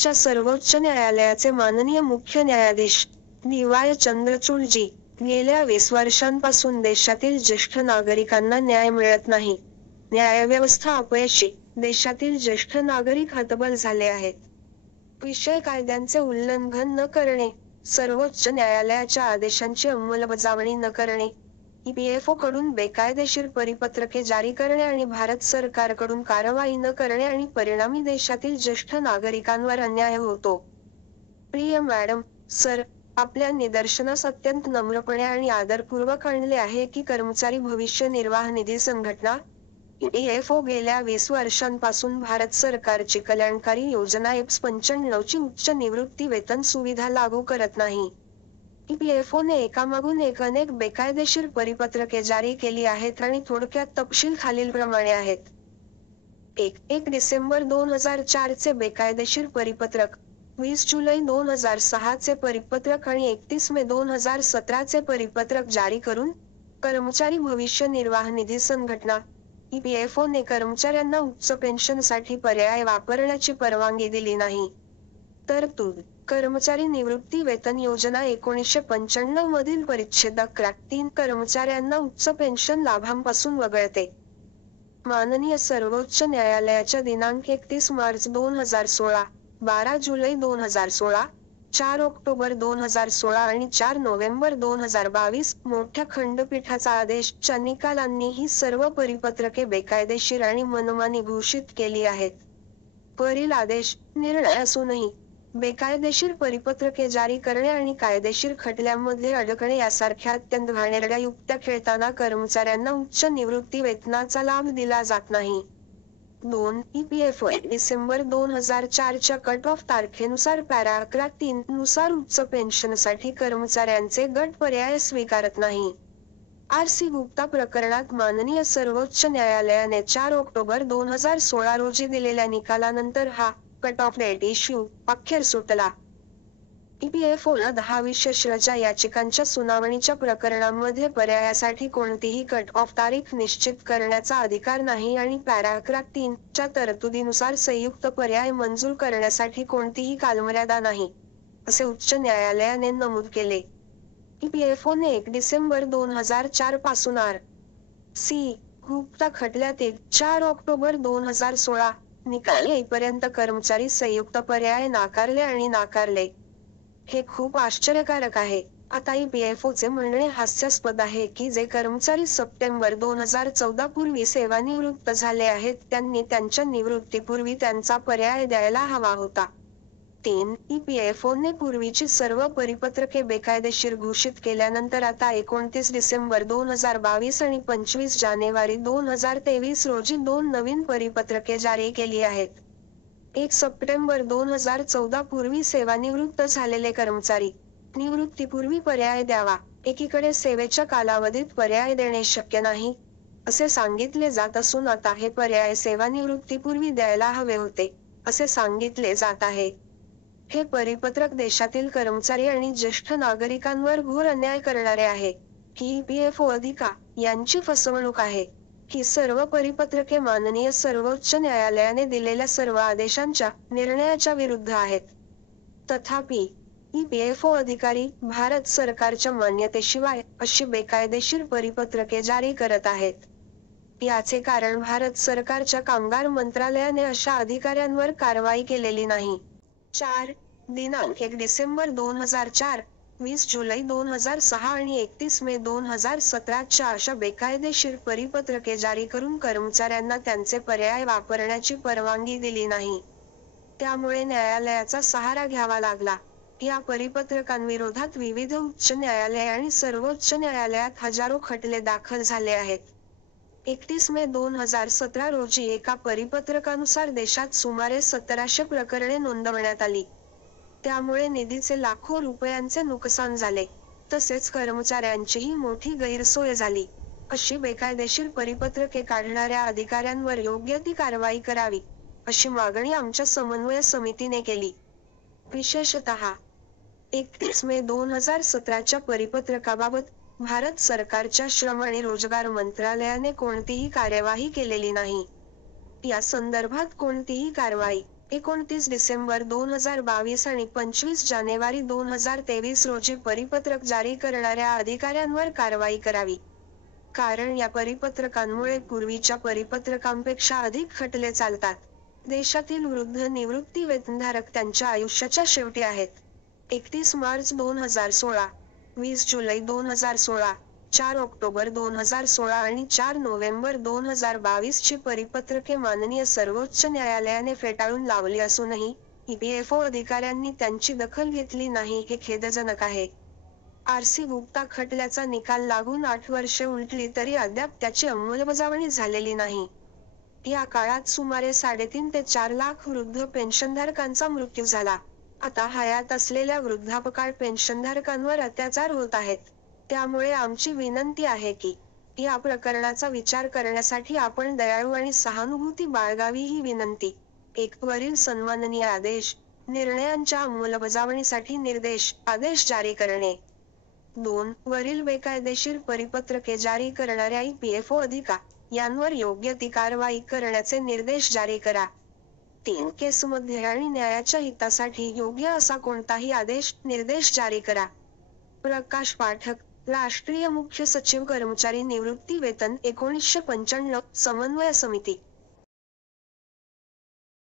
भारताच्या सर्वोच्च न्यायालयाचे माननीय मुख्य न्यायाधीश डी.वाय. चंद्रचूडजी, गेल्या 20 वर्षांपासून देशातील ज्येष्ठ नागरिकांना न्याय मिळत नाही. न्यायव्यवस्था अपयशी, देशातील ज्येष्ठ नागरिक हतबल झाले आहेत. विषय कायद्यांचे उल्लंघन न करणे, सर्वोच्च न्यायालयाच्या आदेशांची अंमलबजावणी न करणे, ईपीएफओ कडून बेकायदेशीर परिपत्रके जारी करणे आणि भारत सरकारकडून कारवाई न करणे आणि परिणामी देशातील ज्येष्ठ नागरिकांवर अन्याय होतो. प्रिय मॅडम, सर, आपल्या निदर्शनास अत्यंत नम्रपणे आणि आदरपूर्वक आणले आहे की कर्मचारी भविष्य निर्वाह निधी संघटना ईपीएफओ गेल्या 20 वर्षांपासून भारत सरकारची कल्याणकारी योजना EPS-95 ची उच्च निवृत्ती वेतन सुविधा लागू करत नाही. ईपीएफओने एकामागून एक अनेक बेकायदेशीर परिपत्रके जारी केली आहेत आणि थोडक्यात तपशील खालीलप्रमाणे आहेत. 1 डिसेंबर 2004 चे बेकायदेशीर परिपत्रक, 20 जुलै 2006 चे परिपत्रक आणि 31 मे 2017 चे परिपत्रक जारी करून कर्मचारी भविष्य निर्वाह निधी संघटना ईपीएफओने कर्मचाऱ्यांना उच्च पेन्शनसाठी पर्याय वापरण्याची परवानगी दिली नाही. तरतूद, कर्मचारी निवृत्ती वेतन योजना 1995 मधील परिच्छेद 11(3) कर्मचाऱ्यांना उच्च पेन्शन लाभांपासून वगळते. माननीय सर्वोच्च न्यायालयाच्या दिनांक 31 मार्च 2016, 12 जुलै 2016, 4 ऑक्टोबर 2016 आणि 4 नोव्हेंबर 2022 मोठ्या खंडपीठाचा आदेश च्या निकालांनी ही सर्व परिपत्रके बेकायदेशीर आणि मनमानी घोषित केली आहेत. वरील आदेश, निर्णय असूनही बेकायदेशीर परिपत्रके जारी करणे आणि कायदेशीर खटल्यांमध्ये अडकणे यासारख्या अत्यंत घाणेरड्या युक्त्या खेळताना कर्मचाऱ्यांना उच्च निवृत्ती वेतनाचा लाभ दिला जात नाही. 2. ईपीएफओ डिसेंबर 2004 च्या कट ऑफ तारखेनुसार पॅरा 11(3) नुसार उच्च पेन्शनसाठी कर्मचाऱ्यांचे गट पर्याय स्वीकारत नाही. आर.सी. गुप्ता प्रकरणात माननीय सर्वोच्च न्यायालयाने 4 ऑक्टोबर 2016 रोजी दिलेल्या निकालानंतर हा कट ऑफ डेट इश्यू अखेर सुटला. ईपीएफओला 10 विशेषरजा याचिकांच्या सुनावणीच्या प्रकरणांमध्ये पर्यायासाठी कोणतीही कट ऑफ तारीख निश्चित करण्याचा अधिकार नाही आणि पॅरा 11(3) च्या तरतुदीनुसार संयुक्त पर्याय मंजूर करण्यासाठी कोणतीही कालमर्यादा नाही, असे उच्च न्यायालयाने नमूद केले. ईपीएफओने 1 डिसेंबर 2004 पासून आर.सी. गुप्ता खटल्यात 4 ऑक्टोबर 2016 निकाल येईपर्यंत कर्मचारी संयुक्त पर्याय नाकारले आणि नाकारले. हे खूप आश्चर्यकारक आहे. आता ईपीएफओचे म्हणणे हास्यास्पद आहे की जे कर्मचारी सप्टेंबर 2014 पूर्वी सेवानिवृत्त झाले आहेत त्यांनी त्यांच्या निवृत्तीपूर्वी त्यांचा पर्याय द्यायला हवा होता. 3. ईपीएफओने पूर्वीची सर्व परिपत्रके बेकायदेशीर घोषित केल्यानंतर आता 29 डिसेंबर 2022 आणि 25 जानेवारी 2023 रोजी 2 नवीन परिपत्रके जारी केली आहेत. 1 सप्टेंबर 2014 पूर्वी सेवानिवृत्त झालेले कर्मचारी, निवृत्तीपूर्वी पर्याय द्यावा. एकीकडे सेवेच्या कालावधीत पर्याय देणे शक्य नाही, असे सांगितले जात असून आता हे पर्याय सेवानिवृत्तीपूर्वी द्यायला हवे होते, असे सांगितले जात आहे. हे परिपत्रक देशातील कर्मचारी आणि ज्येष्ठ नागरिकांवर घोर अन्याय करणारे आहे. ही ईपीएफओ अधिका यांची फसवणूक आहे. ही सर्व परिपत्रके माननीय सर्वोच्च न्यायालयाने दिलेल्या सर्व आदेशांच्या, निर्णयाच्या विरुद्ध आहेत. तथापि, ईपीएफओ अधिकारी भारत सरकारच्या मान्यतेशिवाय अशी बेकायदेशीर परिपत्रके जारी करत आहेत. याचे कारण भारत सरकारच्या कामगार मंत्रालयाने अशा अधिकाऱ्यांवर कारवाई केलेली नाही. 4. दिनांक 1 डिसेंबर 2004, 20 जुलै 2006 आणि 31 मे 2017 च्या अशा बेकायदेशीर परिपत्रके जारी करून कर्मचाऱ्यांना त्यांचे पर्याय वापरण्याची परवानगी दिली नाही. त्यामुळे न्यायालयाचा सहारा घ्यावा लागला. या परिपत्रकांविरोधात विविध उच्च न्यायालये आणि सर्वोच्च न्यायालयात हजारो खटले दाखल झाले आहेत. 31 मे 2017 रोजी एका परिपत्रकानुसार देशात सुमारे 1700 प्रकरणे नोंदवण्यात आली. त्यामुळे निधीचे लाखो रुपयांचे नुकसान झाले. तसेच कर्मचाऱ्यांचीही मोठी गैरसोय झाली. अशी बेकायदेशीर परिपत्रके काढणाऱ्या अधिकाऱ्यांवर योग्य ती कारवाई करावी, अशी मागणी आमच्या समन्वय समितीने केली. विशेषतः 31 मे 2017 च्या परिपत्रकाबाबत भारत सरकारच्या श्रम आणि रोजगार मंत्रालयाने कोणतीही कार्यवाही केलेली नाही. या संदर्भात कोणतीही कारवाई 29 डिसेंबर 2022 आणि 25 जानेवारी 2023 रोजी परिपत्रक जारी करणाऱ्या अधिकाऱ्यांवर कारवाई करावी. कारण या परिपत्रकांमुळे पूर्वीच्या परिपत्रकांपेक्षा अधिक खटले चालतात. देशातील वृद्ध निवृत्ती वेतनधारक त्यांच्या आयुष्याच्या शेवटी आहेत. 31 मार्च 2016, 20 जुलै 2016, 4 ऑक्टोबर 2016 आणि 4 नोव्हेंबर 2022 ची परिपत्रके माननीय सर्वोच्च न्यायालयाने फेटाळून लावली असूनही EPFO अधिकाऱ्यांनी त्यांची दखल घेतली नाही हे खेदजनक आहे. RC गुप्ता खटल्याचा निकाल लागून 8 वर्षे उलटली तरी अद्याप त्याची अंमलबजावणी झालेली नाही. या काळात सुमारे 3.5 ते 4 लाख वृद्ध पेन्शनधारकांचा मृत्यू झाला. आता हयात असलेल्या वृद्धापकाळ पेन्शनधारकांवर अत्याचार होत आहेत. त्यामुळे आमची विनंती आहे की या प्रकरणाचा विचार करण्यासाठी आपण दयाळू आणि सहानुभूती बाळगावी ही विनंती. 1. वरील सन्माननीय आदेश, निर्णयांच्या अंमलबजावणीसाठी निर्देश, आदेश जारी करणे. 2. वरील बेकायदेशीर परिपत्रके जारी करणाऱ्या EPFO यांवर योग्य ती कारवाई करण्याचे निर्देश जारी करा. 3. केसमध्ये आणि न्यायाच्या हितासाठी योग्य असा कोणताही आदेश, निर्देश जारी करा. प्रकाश पाठक, राष्ट्रीय मुख्य सचिव कर्मचारी निवृत्ती वेतन 1995 समन्वय समिती.